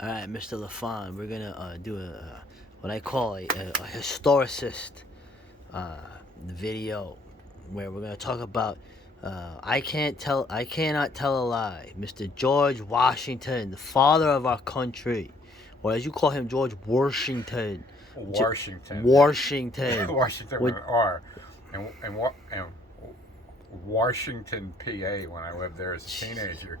All right, Mr. LaFond, we're gonna do what I call a historicist uh, video where we're gonna talk about I cannot tell a lie, Mr. George Washington, the father of our country, or as you call him, George Washington. Washington. Washington. Washington with an R. And Washington, PA, when I lived there as a teenager,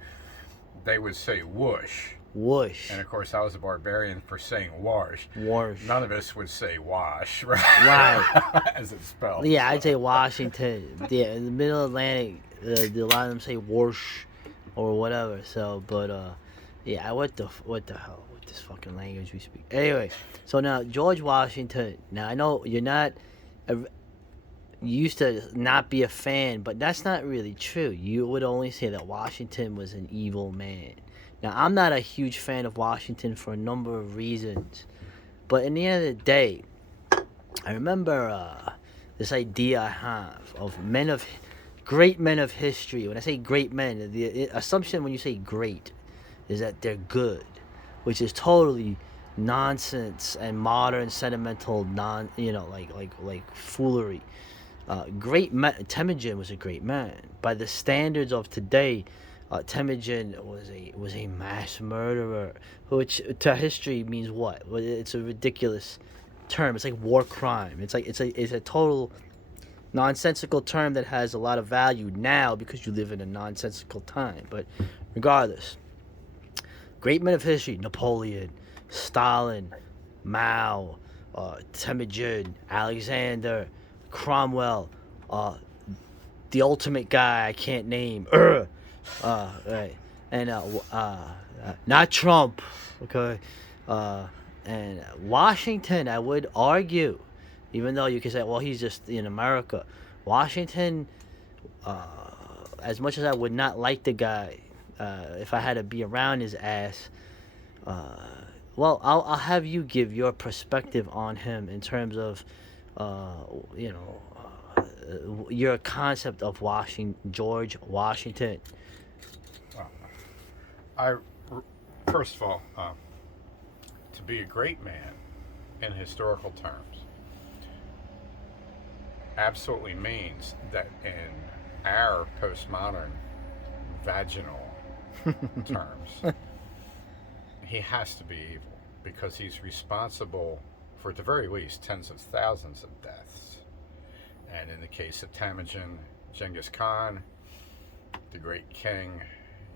they would say whoosh. Whoosh. And of course, I was a barbarian for saying wash. Wash. None of us would say wash, right? Right. As it's spelled. Yeah, I'd say Washington. Yeah, in the Middle Atlantic, a lot of them say Warsh or whatever. So, but yeah, what the hell with this fucking language we speak? Anyway, so now George Washington. Now I know you're not. You used to not be a fan, but that's not really true. You would only say that Washington was an evil man. Now, I'm not a huge fan of Washington for a number of reasons. But in the end of the day, I remember this idea I have of great men of history. When I say great men, the assumption when you say great is that they're good, which is totally nonsense and modern sentimental like foolery. Temujin was a great man by the standards of today. Temujin was a mass murderer, which to history means what? Well, it's a ridiculous term. It's like war crime. It's a total nonsensical term that has a lot of value now because you live in a nonsensical time. But regardless, great men of history: Napoleon, Stalin, Mao, Temujin, Alexander, Cromwell, the ultimate guy I can't name. Right, and not Trump, okay, and Washington. I would argue, even though you could say, well, he's just in America. Washington, as much as I would not like the guy, if I had to be around his ass, well, I'll have you give your perspective on him in terms of, your concept of George Washington. First of all, to be a great man in historical terms absolutely means that in our postmodern vaginal terms, he has to be evil because he's responsible for, at the very least, tens of thousands of deaths. And in the case of Temujin, Genghis Khan, the great king,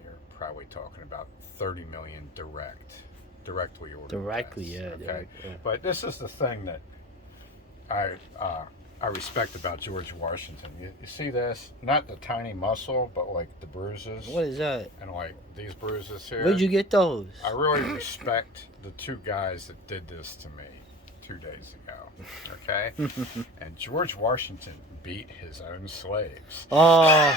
you're probably talking about 30 million directly ordered Directly, deaths, yeah. okay? Yeah. But this is the thing that I respect about George Washington. You see this? Not the tiny muscle, but like the bruises. What is that? And like these bruises here. Where'd you get those? I really respect the two guys that did this to me 2 days ago. Okay? And George Washington beat his own slaves. Oh,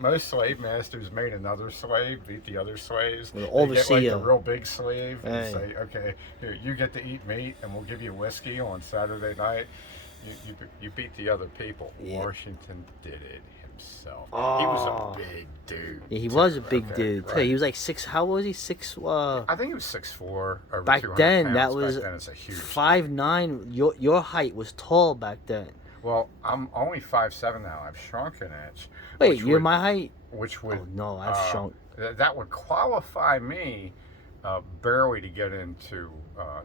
Most slave masters made another slave beat the other slaves. Well, They get oversee like the them. real big slave and Hey. say, okay, here, you get to eat meat and we'll give you whiskey on Saturday night. You beat the other people. Yeah. Washington did it himself. He Oh. was a big dude. yeah, he too, was a big okay, dude too. right. He was like six. How was he? Six. I think he was 6'4", over Back 200 then, pounds. that was Back then, it's a huge 5'9". Your height was tall back then. Well, I'm only 5'7" now. I've shrunk an inch. Wait, which you're would- my height? Which would Oh no, I've shrunk. that would qualify me barely to get into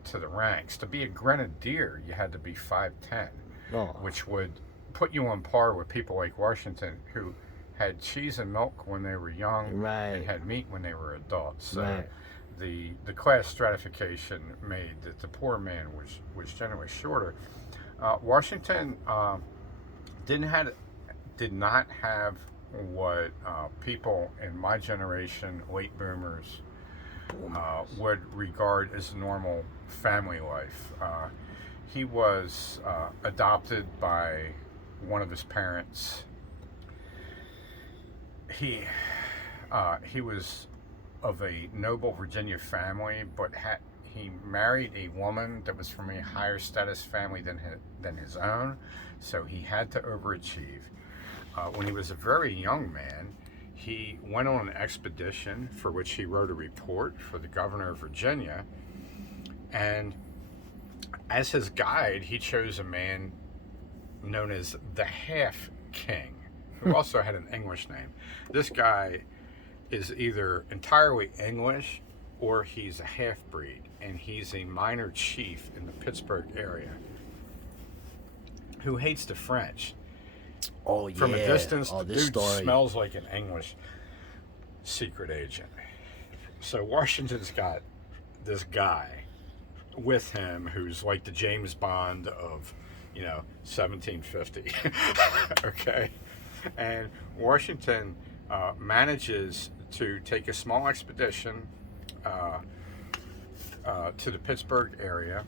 to the ranks. To be a grenadier, you had to be 5'10", Oh, which would put you on par with people like Washington, who had cheese and milk when they were young and right. had meat when they were adults. So Right. the class stratification made that the poor man was generally shorter. Washington did not have what people in my generation, late boomers, would regard as normal family life. He was adopted by one of his parents. He was of a noble Virginia family, but he married a woman that was from a higher status family than his own, so he had to overachieve. When he was a very young man, he went on an expedition for which he wrote a report for the governor of Virginia. And as his guide, he chose a man known as the Half King, who also had an English name. This guy is either entirely English or he's a half breed, and he's a minor chief in the Pittsburgh area who hates the French. Oh yeah. From a distance, oh, the this dude story. smells like an English secret agent. So Washington's got this guy with him who's like the James Bond of, 1750. Okay? And Washington manages to take a small expedition to the Pittsburgh area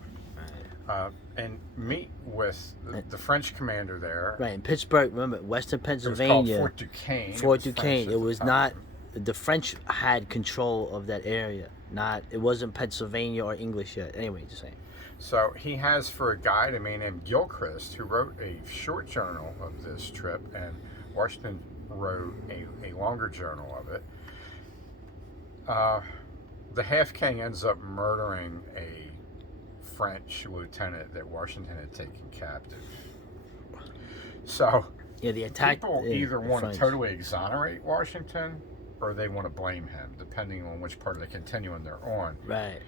and meet with the French commander there. Right in Pittsburgh, remember, Western It was called Pennsylvania. Fort Duquesne. Fort French Duquesne. at It the was time. not. The French had control of that area. It wasn't Pennsylvania or English yet. Anyway, just saying. So he has for a guide a man named Gilchrist, who wrote a short journal of this trip, and Washington wrote a longer journal of it. The Half King ends up murdering a French lieutenant that Washington had taken captive. So Yeah, the attack. people yeah, either the want French. to totally exonerate Washington or they want to blame him, depending on which part of the continuum they're on. Right.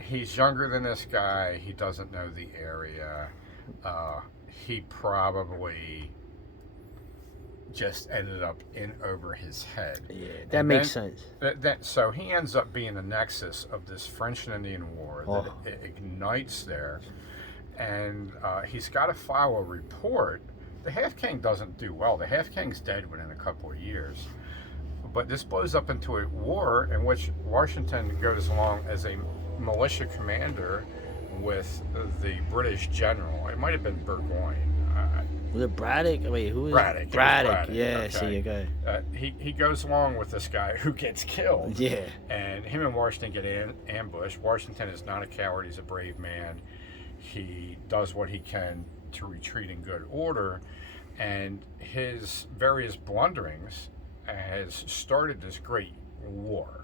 He's younger than this guy. He doesn't know the area. He probably just ended up in over his head. Yeah, that And makes then- sense. So he ends up being the nexus of this French and Indian War that Oh. it ignites there. And he's got to file a report. The Half King doesn't do well. The Half King's dead within a couple of years. But this blows up into a war in which Washington goes along as a militia commander with the British general. It might have been Burgoyne. Was it Braddock? Wait, who was Braddock, it? it was Braddock. Braddock, Yeah, okay. see, okay. He goes along with this guy who gets killed. Yeah. And him and Washington get ambushed. Washington is not a coward. He's a brave man. He does what he can to retreat in good order. And his various blunderings has started this great war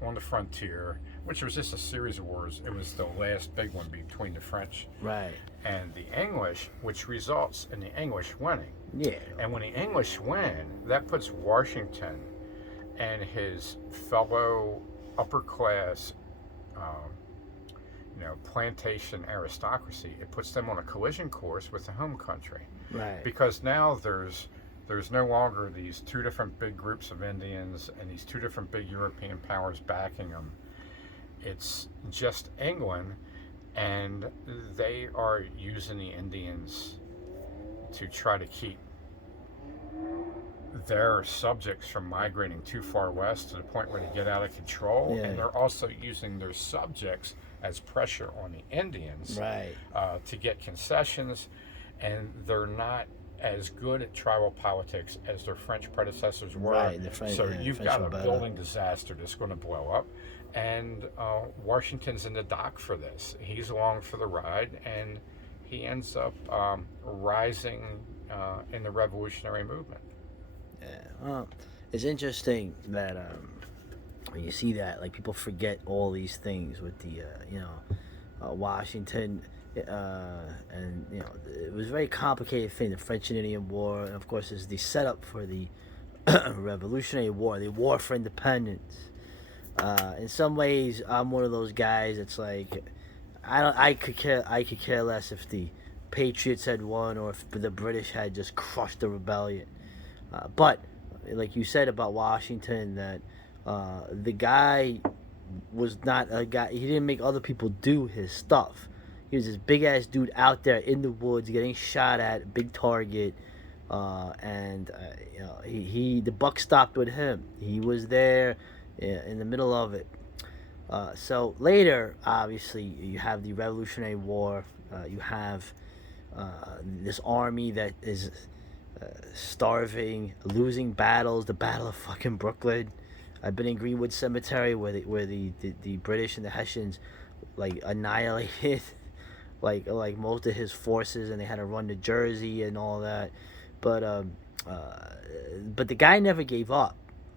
on the frontier, which was just a series of wars. It was the last big one between the French Right. and the English, which results in the English winning. Yeah. And when the English win, that puts Washington and his fellow upper class, plantation aristocracy, it puts them on a collision course with the home country. Right. Because now there's no longer these two different big groups of Indians and these two different big European powers backing them. It's just England, and they are using the Indians to try to keep their subjects from migrating too far west to the point where they get out of control. Yeah. And they're also using their subjects as pressure on the Indians Right. to get concessions, and they're not as good at tribal politics as their French predecessors were. Right, the French- so yeah, you've French got were a better. building disaster that's going to blow up, and Washington's in the dock for this. He's along for the ride, and he ends up rising in the revolutionary movement. Yeah. Well, it's interesting that when you see that, like, people forget all these things with the Washington, and it was a very complicated thing, the French and Indian War, and of course, is the setup for the Revolutionary War, the War for Independence. In some ways, I'm one of those guys that's like, I could care less if the Patriots had won or if the British had just crushed the rebellion. But like you said about Washington, that the guy was not a guy. He didn't make other people do his stuff. He was this big ass dude out there in the woods getting shot at, big target, and the buck stopped with him. He was there in the middle of it. So later, obviously, you have the Revolutionary War. You have this army that is starving, losing battles. The Battle of fucking Brooklyn. I've been in Greenwood Cemetery where the British and the Hessians like annihilated like most of his forces, and they had to run to Jersey and all that. But But the guy never gave up.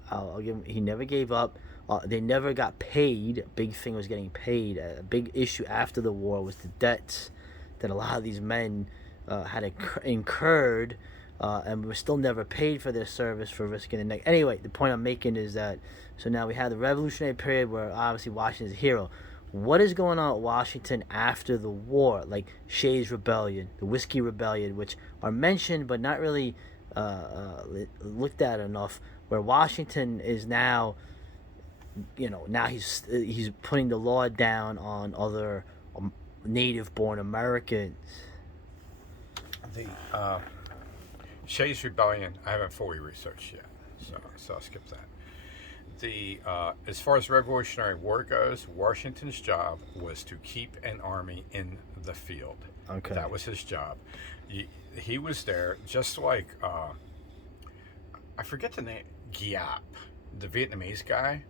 I'll give him, he never gave up. They never got paid. A big thing was getting paid. A big issue after the war was the debts that a lot of these men had incurred, and were still never paid for their service for risking the neck. Anyway, the point I'm making is that so now we have the Revolutionary period where obviously Washington's a hero. What is going on at Washington after the war, like Shays Rebellion, the Whiskey Rebellion, which are mentioned but not really looked at enough, where Washington is now, now he's putting the law down on other native-born Americans. The Shays Rebellion, I haven't fully researched yet, so I'll skip that. As far as Revolutionary War goes, Washington's job was to keep an army in the field. Okay. That was his job. He was there just like, I forget the name, Giap, the Vietnamese guy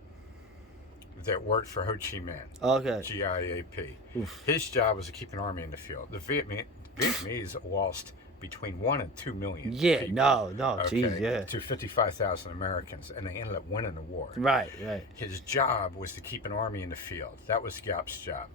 that worked for Ho Chi Minh. Okay. Giap. Oof. His job was to keep an army in the field. The Vietnamese lost between 1 and 2 million people, no, okay, geez, yeah. to 55,000 Americans, and they ended up winning the war. Right. His job was to keep an army in the field. That was Giap's job.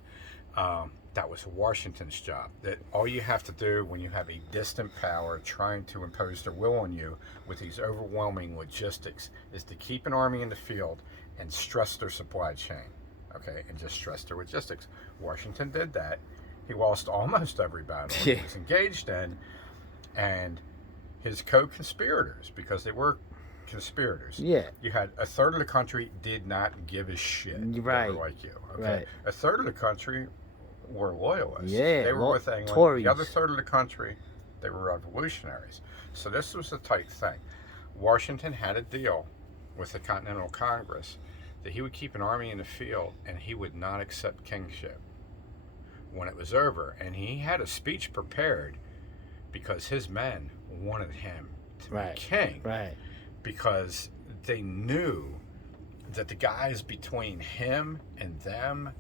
That was Washington's job. That all you have to do when you have a distant power trying to impose their will on you with these overwhelming logistics is to keep an army in the field and stress their supply chain, okay, and just stress their logistics. Washington did that. He lost almost every battle he was engaged in, and his co-conspirators, because they were conspirators. Yeah. You had a third of the country did not give a shit. Right. They were like you. Okay. Right. A third of the country were loyalists. Yeah. They were with England. Tories. The other third of the country, they were revolutionaries. So this was a tight thing. Washington had a deal with the Continental Congress that he would keep an army in the field and he would not accept kingship when it was over. And he had a speech prepared because his men wanted him to be king. Right. Because they knew that the guys between him and them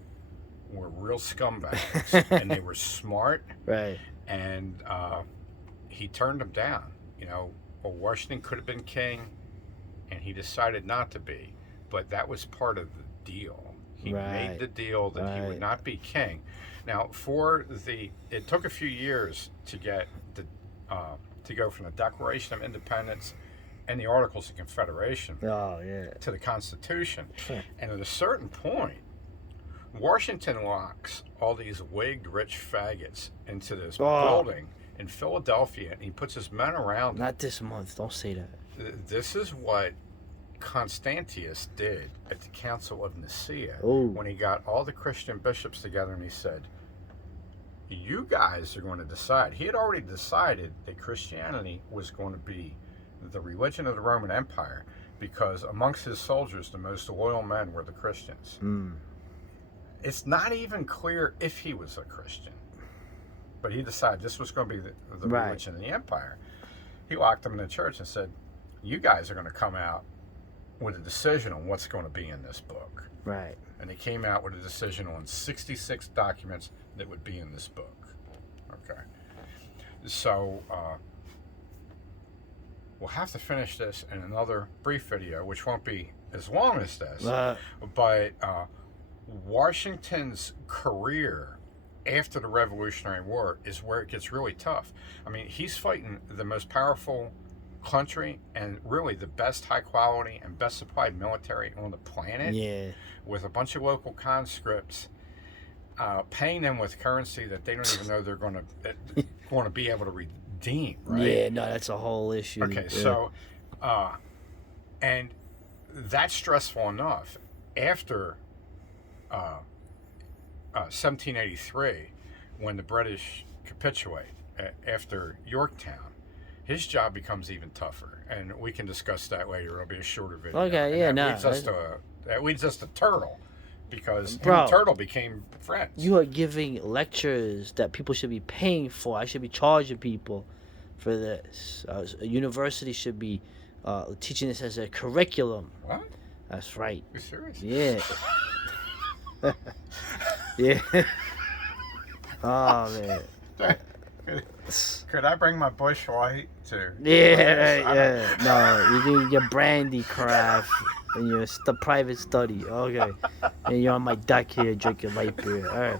were real scumbags, and they were smart. Right. And he turned them down. Washington could have been king, and he decided not to be. But that was part of the deal. He made the deal that he would not be king. Now, it took a few years to get to go from the Declaration of Independence and the Articles of Confederation to the Constitution. And at a certain point, Washington locks all these wigged rich faggots into this building in Philadelphia, and he puts his men around them. Not this month. Don't say that. This is what Constantius did at the Council of Nicaea when he got all the Christian bishops together, and he said, you guys are going to decide. He had already decided that Christianity was going to be the religion of the Roman Empire, because amongst his soldiers, the most loyal men were the Christians. It's not even clear if he was a Christian, but he decided this was going to be the religion of the empire. He locked them in the church and said, you guys are going to come out with a decision on what's going to be in this book. Right. And they came out with a decision on 66 documents that would be in this book. Okay. So, we'll have to finish this in another brief video, which won't be as long as this. But Washington's career after the Revolutionary War is where it gets really tough. I mean, he's fighting the most powerful country and really the best high quality and best supplied military on the planet, with a bunch of local conscripts, paying them with currency that they don't even know they're going to be able to redeem, right? Yeah, no, that's a whole issue. Okay, so and that's stressful enough. After 1783, when the British capitulate after Yorktown, his job becomes even tougher, and we can discuss that later. It'll be a shorter video. Okay, yeah, no. That leads us to Turtle, because him and Turtle became friends. You are giving lectures that people should be paying for. I should be charging people for this. A university should be teaching this as a curriculum. What? That's right. You serious? Yeah. Yeah. Oh, man. Could I bring my Bush Light too? Yeah, right, yeah. No, you do your brandy craft and your private study. Okay, and you're on my deck here drinking light beer. All right.